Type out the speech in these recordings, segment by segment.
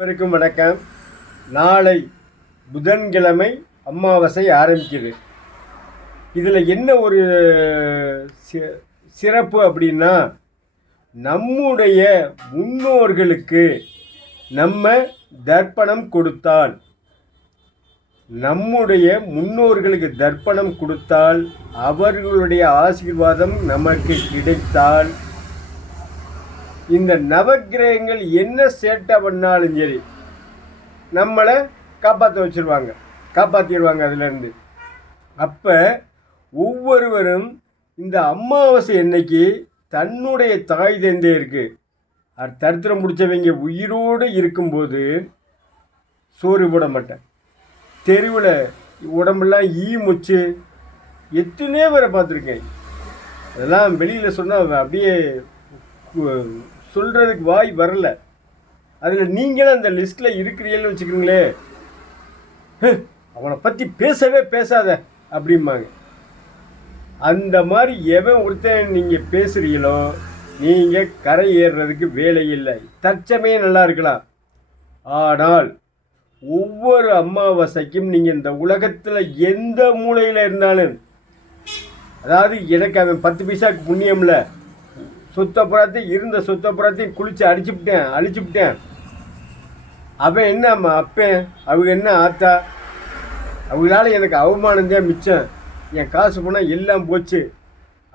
அனைவருக்கும் வணக்கம். நாளை புதன்கிழமை அமாவாசை ஆரம்பிக்குது. இதில் என்ன ஒரு சிறப்பு அப்படின்னா நம்முடைய முன்னோர்களுக்கு நம்ம தர்ப்பணம் கொடுத்தால் நம்முடைய முன்னோர்களுக்கு தர்ப்பணம் கொடுத்தால் அவர்களுடைய ஆசீர்வாதம் நமக்கு கிடைத்தால் இந்த நவக்கிரகங்கள் என்ன சேட்டை பண்ணாலும் சரி நம்மளை காப்பாற்ற வச்சிருவாங்க. காப்பாற்றிடுவாங்க அதுலேருந்து. அப்போ ஒவ்வொருவரும் இந்த அமாவாசை என்னைக்கு தன்னுடைய தாய் தந்தையருக்கு அது தரித்திரம் பிடிச்சவங்க உயிரோடு இருக்கும்போது சோறு போட மாட்டேன். தெருவில் உடம்பெல்லாம் ஈ முச்சு எத்தனையோ பேரை பார்த்துருக்கேன். அதெல்லாம் வெளியில் சொன்னால் அப்படியே சொல்கிறதுக்கு வாய் வரல. அதில் நீங்களும் அந்த லிஸ்ட்டில் இருக்கிறீங்கன்னு வச்சுக்கிறீங்களே அவனை பற்றி பேசவே பேசாத அப்படிம்பாங்க. அந்த மாதிரி எவன் ஒருத்தன் நீங்கள் பேசுகிறீங்களோ நீங்கள் கரை ஏறுறதுக்கு வேலை இல்லை. தற்சமயம் நல்லா இருக்கலாம். ஆனால் ஒவ்வொரு அமாவாசைக்கும் நீங்கள் இந்த உலகத்தில் எந்த மூலையில் இருந்தாலும் அதாவது எனக்கு அவன் பத்து பைசாக்கு புண்ணியம்ல சுத்தப்புறத்தையும் இருந்த சுத்தப்புறத்தையும் குளித்து அடிச்சுப்பிட்டேன் அழிச்சுப்பிட்டேன். அவன் என்ன அம்மா அப்பேன் அவங்க என்ன ஆத்தா? அவங்களால எனக்கு அவமானந்தான் மிச்சம். என் காசு போனால் எல்லாம் போச்சு.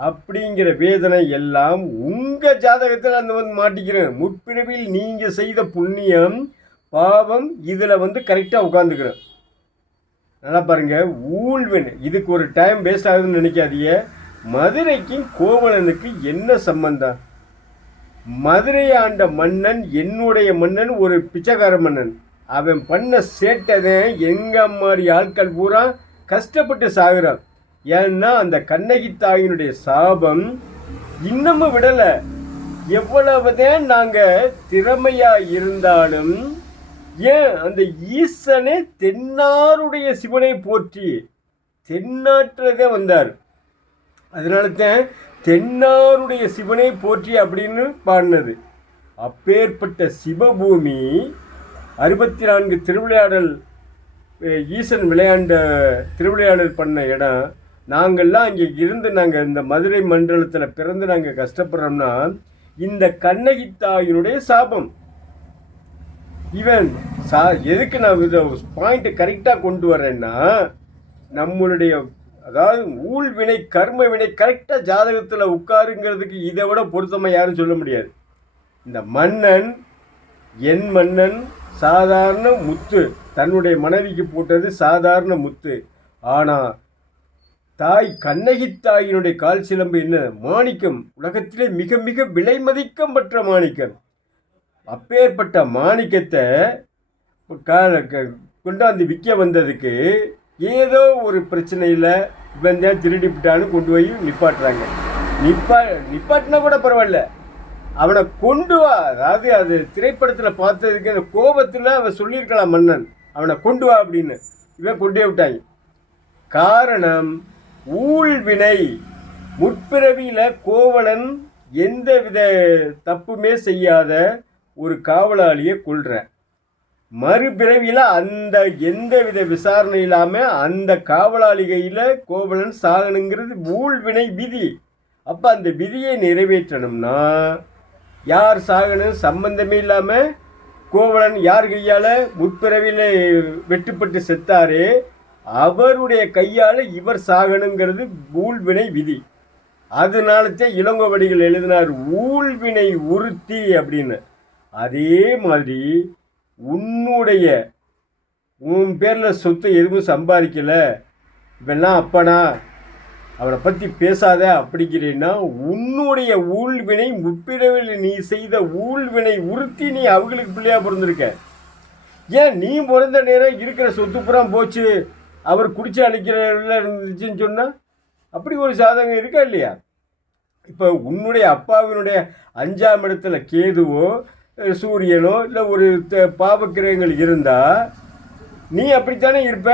அப்படிங்கிற வேதனை எல்லாம் உங்கள் ஜாதகத்தில் அந்த வந்து மாட்டிக்கிறேன். முற்பிறவில் நீங்கள் செய்த புண்ணியம் பாவம் இதில் வந்து கரெக்டாக உட்காந்துக்கிறேன் நல்லா பாருங்க ஊழ்வன். இதுக்கு ஒரு டைம் வேஸ்ட் ஆகுதுன்னு நினைக்காதீங்க. மதுரைக்கும் கோவலனுக்கு என்ன சம்பந்தம்? மதுரை ஆண்ட மன்னன் என்னுடைய மன்னன் ஒரு பிச்சைக்கார மன்னன். அவன் பண்ண சேட்டதை எங்க மாதிரி ஆட்கள் பூரா கஷ்டப்பட்டு சாகுறான். ஏன்னா அந்த கண்ணகி தாயினுடைய சாபம் இன்னமும் விடலை. எவ்வளவுதான் நாங்கள் திறமையா இருந்தாலும் ஏன் அந்த ஈசனே தென்னாருடைய சிவனை போற்றி தென்னாற்றதே வந்தார். அதனால தான் தென்னாருடைய சிவனை போற்றி அப்படின்னு பாடினது. அப்பேற்பட்ட சிவபூமி அறுபத்தி நான்கு திருவிளையாடல் ஈசன் விளையாண்ட திருவிளையாடல் பண்ண இடம். நாங்கள்லாம் அங்கே இருந்து நாங்கள் இந்த மதுரை மண்டலத்தில் பிறந்து நாங்கள் கஷ்டப்படுறோம்னா இந்த கண்ணகி தாயினுடைய சாபம். இவன் சா எதுக்கு நான் இதை பாயிண்ட்டை கரெக்டாக கொண்டு வரேன்னா நம்மளுடைய அதாவது ஊழ் வினை கர்ம வினை கரெக்டாக ஜாதகத்தில் உட்காருங்கிறதுக்கு இதை விட பொருத்தமாக யாரும் சொல்ல முடியாது. இந்த மன்னன் என் மன்னன் சாதாரண முத்து. தன்னுடைய மனைவிக்கு போட்டது சாதாரண முத்து. ஆனால் தாய் கண்ணகி தாயினுடைய கால் சிலம்பு என்ன? மாணிக்கம். உலகத்திலே மிக மிக விலை மதிக்கம் பெற்ற மாணிக்கம். அப்பேற்பட்ட மாணிக்கத்தை கா- கொண்டாந்து விற்க வந்ததுக்கு ஏதோ ஒரு பிரச்சனையில் இவன் தான் திருடிப்பிட்டான்னு கொண்டு போய் நிப்பாட்டுறாங்க. நிப்பா நிப்பாட்டினா கூட பரவாயில்ல. அவனை கொண்டு வா. அதாவது அது திரைப்படத்தில் பார்த்ததுக்கு அந்த கோபத்தில் அவன் சொல்லியிருக்கலாம் மன்னன். அவனை கொண்டு வா அப்படின்னு. இவன் கொண்டே விட்டாங்க. காரணம் ஊழ்வினை. முற்பிறவியில் கோவலன் எந்தவித தப்புமே செய்யாத ஒரு காவலாளியை கொள்கிறேன் மறுபிறவியில் அந்த எந்தவித விசாரணை இல்லாமல் அந்த காவலாளிகையில் கோவலன் சாகணுங்கிறது ஊழ்வினை விதி. அப்போ அந்த விதியை நிறைவேற்றணும்னா யார் சாகணும் சம்பந்தமே இல்லாமல் கோவலன் யார் கையால் முற்பிறவியில் வெட்டுப்பட்டு செத்தாரே அவருடைய கையால் இவர் சாகணுங்கிறது ஊழ்வினை விதி. அதனால தான் இளங்கோவடிகள் எழுதினார் ஊழ்வினை உறுத்தி அப்படின்னு. அதே மாதிரி உன்னுடைய உன் பேரில் சொத்து எதுவும் சம்பாதிக்கலை இவெல்லாம் அப்பனா? அவரை பற்றி பேசாத அப்படிங்கிறேன்னா உன்னுடைய ஊழ்வினை முப்பிரவில் நீ செய்த ஊழ்வினை உறுத்தி நீ அவங்களுக்கு பிள்ளையாக பிறந்திருக்க. ஏன் நீ பிறந்த நேரம் இருக்கிற சொத்து புறம் போச்சு? அவர் குடிச்சு அழிக்கிறதுல இருந்துச்சுன்னு சொன்னால் அப்படி ஒரு சாதகம் இருக்கா இல்லையா? இப்போ உன்னுடைய அப்பாவினுடைய அஞ்சாம் இடத்துல கேதுவோ சூரியனோ இல்லை ஒரு பாவக்கிரகங்கள் இருந்தால் நீ அப்படித்தானே இருப்ப?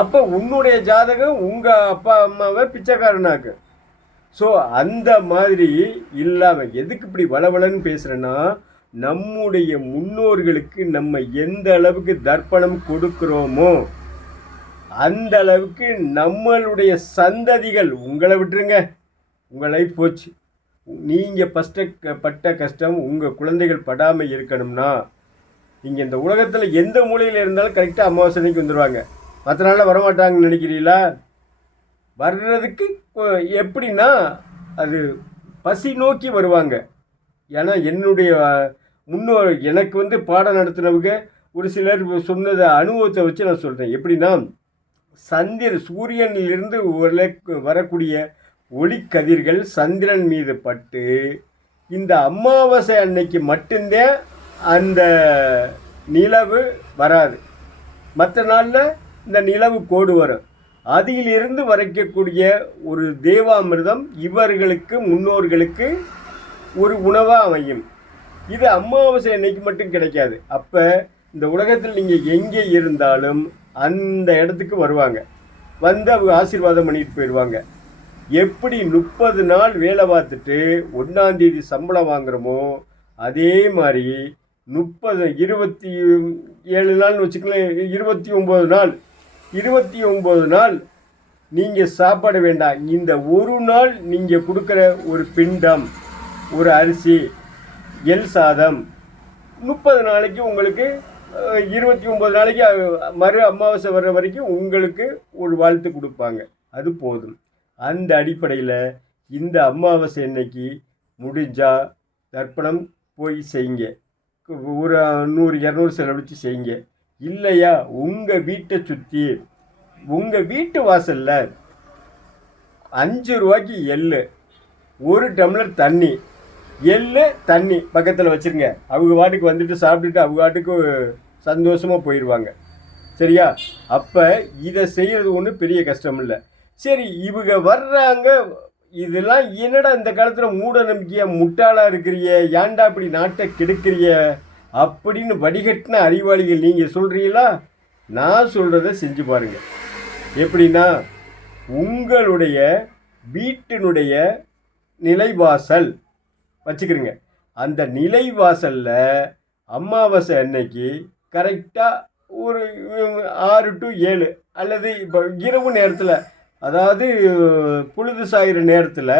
அப்போ உன்னுடைய ஜாதகம் உங்கள் அப்பா அம்மாவை பிச்சைக்காரனாக்கு. ஸோ அந்த மாதிரி இல்லாமல் எதுக்கு இப்படி வளவலன்னு பேசுகிறேன்னா நம்முடைய முன்னோர்களுக்கு நம்ம எந்த அளவுக்கு தர்ப்பணம் கொடுக்குறோமோ அந்த அளவுக்கு நம்மளுடைய சந்ததிகள் உங்களை விட்டுருங்க. உங்கள் லைஃப் போச்சு. நீங்கள் ஃபஸ்ட்டு பட்ட கஷ்டம் உங்கள் குழந்தைகள் படாமல் இருக்கணும்னா நீங்கள் இந்த உலகத்தில் எந்த மூலையில் இருந்தாலும் கரெக்டாக அமாவாசனைக்கு வந்துடுவாங்க மற்ற நாளில் வரமாட்டாங்கன்னு நினைக்கிறீங்களா? வர்றதுக்கு எப்படின்னா அது பசி நோக்கி வருவாங்க. ஏன்னா என்னுடைய முன்னோர் எனக்கு வந்து பாடம் நடத்தினவங்க ஒரு சிலர் சொன்னதை அனுபவத்தை வச்சு நான் சொல்கிறேன் எப்படின்னா சந்திர சூரியனிலிருந்து வரக்கூடிய ஒளிக்கதிர்கள் சந்திரன் மீது பட்டு இந்த அமாவாசை அன்னைக்கு மட்டும்தான் அந்த நிலவு வராது. மற்ற நாளில் இந்த நிலவு கோடு வரும். அதிலிருந்து வரைக்கக்கூடிய ஒரு தேவாமிர்தம் இவர்களுக்கு முன்னோர்களுக்கு ஒரு உணவாக அமையும். இது அமாவாசை அன்னைக்கு மட்டும் கிடைக்காது. அப்போ இந்த உலகத்தில் நீங்கள் எங்கே இருந்தாலும் அந்த இடத்துக்கு வருவாங்க. வந்து அவங்க ஆசீர்வாதம் பண்ணிட்டு போயிடுவாங்க. எப்படி முப்பது நாள் வேலை பார்த்துட்டு ஒன்றாந்தேதி சம்பளம் வாங்குறோமோ அதே மாதிரி முப்பது இருபத்தி ஏழு நாள்னு வச்சுக்கலாம் இருபத்தி ஒம்பது நாள். இருபத்தி ஒம்பது நாள் நீங்கள் சாப்பாடு வேண்டாம். இந்த ஒரு நாள் நீங்கள் கொடுக்குற ஒரு பிண்டம் ஒரு அரிசி எல் சாதம் முப்பது நாளைக்கு உங்களுக்கு இருபத்தி ஒம்பது நாளைக்கு மறு அமாவாசை வர்ற வரைக்கும் உங்களுக்கு ஒரு வாழ்த்து கொடுப்பாங்க. அது போதும். அந்த அடிப்படையில் இந்த அமாவாசை அன்னைக்கு முடிஞ்சா தர்ப்பணம் போய் செய்யுங்க. ஒரு நூறு இரநூறு செலவழித்து செய்யுங்க. இல்லையா உங்கள் வீட்டை சுற்றி உங்கள் வீட்டு வாசலில் அஞ்சு ரூபாய்க்கு எள்ளு ஒரு டம்ளர் தண்ணி எள்ளு தண்ணி பக்கத்தில் வச்சுருங்க. அவங்க வாட்டுக்கு வந்துட்டு சாப்பிட்டுட்டு அவங்க வாட்டுக்கு சந்தோஷமாக போயிடுவாங்க சரியா? அப்போ இதை செய்கிறது ஒன்றும் பெரிய கஷ்டம் இல்லை. சரி இவங்க வர்றாங்க. இதெல்லாம் என்னடா இந்த காலத்தில் மூட நம்பிக்கையா முட்டாளாக இருக்கிறிய ஏன்டா இப்படி நாட்டை கெடுக்கிறிய அப்படின்னு வடிகட்டின அறிவாளிகள் நீங்கள் சொல்கிறீங்களா நான் சொல்கிறத செஞ்சு பாருங்கள் எப்படின்னா உங்களுடைய வீட்டினுடைய நிலைவாசல் வச்சுக்கிறங்க அந்த நிலைவாசலில் அமாவாசை அன்னைக்கு கரெக்டாக ஒரு ஆறு டு ஏழு அல்லது இப்போ இரவு நேரத்தில் அதாவது புழுது சாயிற நேரத்தில்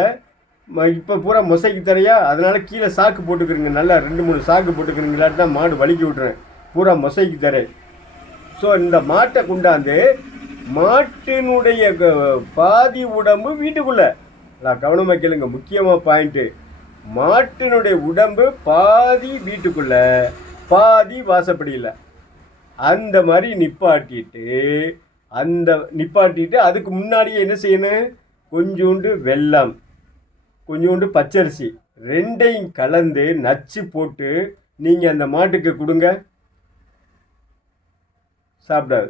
இப்போ பூரா மொசைக்கு தரையா அதனால் கீழே சாக்கு போட்டுக்கிறீங்க நல்லா ரெண்டு மூணு சாக்கு போட்டுக்கிறங்க இல்லாட்டி தான் மாடு வலிக்கி விட்றேன் பூரா மொசைக்கு தரேன் ஸோ இந்த மாட்டை கொண்டாந்து மாட்டினுடைய பாதி உடம்பு வீட்டுக்குள்ளே. நான் கவனமாக கேளுங்க முக்கியமாக பாயிண்ட்டு. மாட்டினுடைய உடம்பு பாதி வீட்டுக்குள்ளே பாதி வாசப்படியில். அந்த மாதிரி நிப்பாட்டிட்டு அந்த நிப்பாட்டிட்டு அதுக்கு முன்னாடியே என்ன செய்யணும் கொஞ்சோண்டு வெல்லம் கொஞ்சோண்டு பச்சரிசி ரெண்டையும் கலந்து நச்சு போட்டு நீங்கள் அந்த மாட்டுக்கு கொடுங்க. சாப்பிடாது.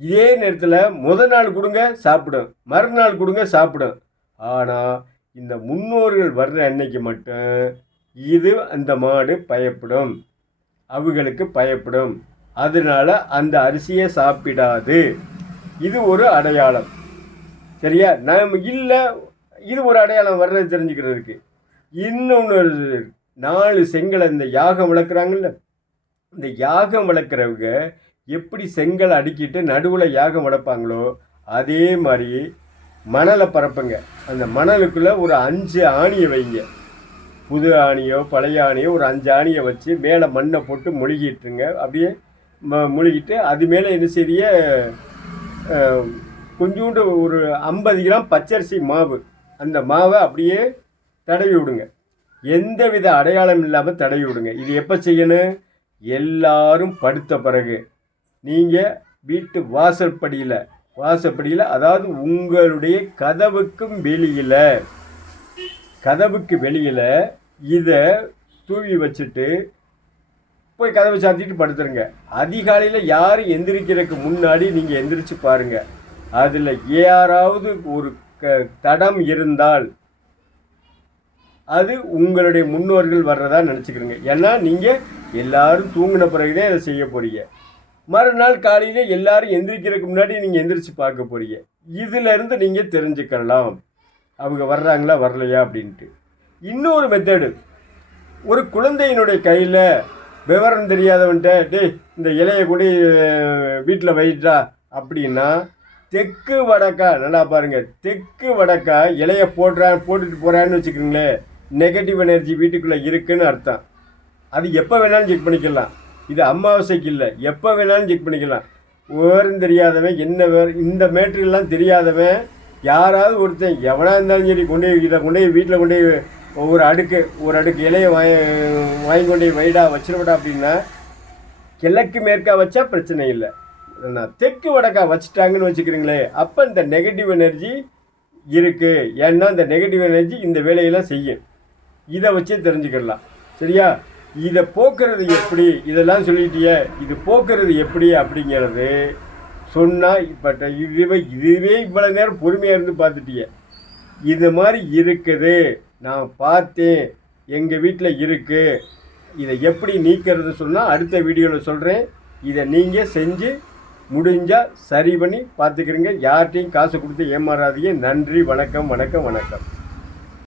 இதே நேரத்தில் முத நாள் கொடுங்க சாப்பிடும். மறுநாள் கொடுங்க சாப்பிடும். ஆனால் இந்த முன்னோர்கள் வர்ற அன்னைக்கு மட்டும் இது அந்த மாடு பயப்படும். அவங்களுக்கு பயப்படும். அதனால அந்த அரிசியை சாப்பிடாது. இது ஒரு அடையாளம். சரியா? நாம் இல்லை இது ஒரு அடையாளம் வர்றது தெரிஞ்சுக்கிறதுக்கு. இன்னொன்று நாலு செங்கலை இந்த யாகம் வளர்க்குறாங்கல்ல இந்த யாகம் வளர்க்குறவங்க எப்படி செங்கல் அடுக்கிட்டு நடுவில் யாகம் வளர்ப்பாங்களோ அதே மாதிரி மணலை பரப்புங்க. அந்த மணலுக்குள்ளே ஒரு அஞ்சு ஆணியை வைங்க. புது ஆணியோ பழைய ஆணியோ ஒரு அஞ்சு ஆணியை வச்சு மேலே மண்ணை போட்டு மொழுகிட்டுருங்க. அப்படியே மூழ்கிட்டு அது மேலே என்ன செய்ய கொஞ்சோண்டு ஒரு ஐம்பது கிராம் பச்சரிசி மாவு. அந்த மாவை அப்படியே தடவி விடுங்க. எந்தவித அடையாளம் இல்லாமல் தடவி விடுங்க. இது எப்போ செய்யணும்? எல்லாரும் படுத்த பிறகு. நீங்கள் வீட்டு வாசற்படியில் வாசப்படியில் அதாவது உங்களுடைய கதவுக்கும் வெளியில் கதவுக்கு வெளியில் இதை தூவி வச்சுட்டு போய் கதவை சாத்திட்டு படுத்துருங்க. அதிகாலையில் யார் எந்திரிக்கிறதுக்கு முன்னாடி நீங்கள் எந்திரிச்சு பாருங்க. அதில் யாராவது ஒரு க தடம் இருந்தால் அது உங்களுடைய முன்னோர்கள் வர்றதா நினச்சிக்கிறீங்க. ஏன்னா நீங்கள் எல்லாரும் தூங்கின பிறகுதான் இதை செய்ய போகிறீங்க மறுநாள் காலையில் எல்லாரும் எந்திரிக்கிறதுக்கு முன்னாடி நீங்கள் எந்திரிச்சு பார்க்க போகிறீங்க இதிலிருந்து நீங்கள் தெரிஞ்சுக்கலாம். அவங்க வர்றாங்களா வரலையா அப்படின்ட்டு. இன்னொரு மெத்தடு ஒரு குழந்தையினுடைய கையில் விவரம் தெரியாதவன்ட்ட டேய் இந்த இலையை கூட வீட்டில் வைட்டா அப்படின்னா தெற்கு வடக்கா நல்லா பாருங்க தெற்கு வடக்கா இலையை போடுறான் போட்டுட்டு போகிறான்னு வச்சுக்கோங்களேன் நெகட்டிவ் எனர்ஜி வீட்டுக்குள்ளே இருக்குன்னு அர்த்தம். அது எப்போ வேணாலும் செக் பண்ணிக்கலாம். இது அமாவாசைக்கு இல்லை எப்போ வேணாலும் செக் பண்ணிக்கலாம். விவரம் தெரியாதவன் என்ன வேறு இந்த மேட்ருலாம் தெரியாதவன் யாராவது ஒருத்தன் எவனாக இருந்தாலும் சரி கொண்டு போய் இதை கொண்டு போய் வீட்டில் கொண்டு போய் ஒவ்வொரு அடுக்கு ஒரு அடுக்கு இலையை வாங்கி வாங்கி கொண்டு போய் வைடா வச்சிருவிடா அப்படின்னா கிழக்கு மேற்கா வச்சா பிரச்சனை இல்லை. நான் தெற்கு வடக்கா வச்சுட்டாங்கன்னு வச்சுக்கிறீங்களே அப்போ இந்த நெகட்டிவ் எனர்ஜி இருக்குது ஏன்னா இந்த நெகட்டிவ் எனர்ஜி இந்த வேலையெல்லாம் செய்யும். இதை வச்சே தெரிஞ்சுக்கிடலாம். சரியா? இதை போக்குறது எப்படி? இதெல்லாம் சொல்லிட்டியே இது போக்குறது எப்படி அப்படிங்கிறது சொன்னால் இப்போ இதுவே இதுவே இவ்வளோ நேரம் பொறுமையாக இருந்து பார்த்துட்டிய. இது மாதிரி இருக்குது. நான் பார்த்தேன் எங்கள் வீட்டில் இருக்குது இதை எப்படி நீக்கிறது சொன்னால் அடுத்த வீடியோவில் சொல்கிறேன் இதை நீங்கள் செஞ்சு முடிஞ்சால் சரி பண்ணி பார்த்துக்கிறீங்க. யார்கிட்டையும் காசு கொடுத்து ஏமாறாதீங்க. நன்றி வணக்கம் வணக்கம் வணக்கம்.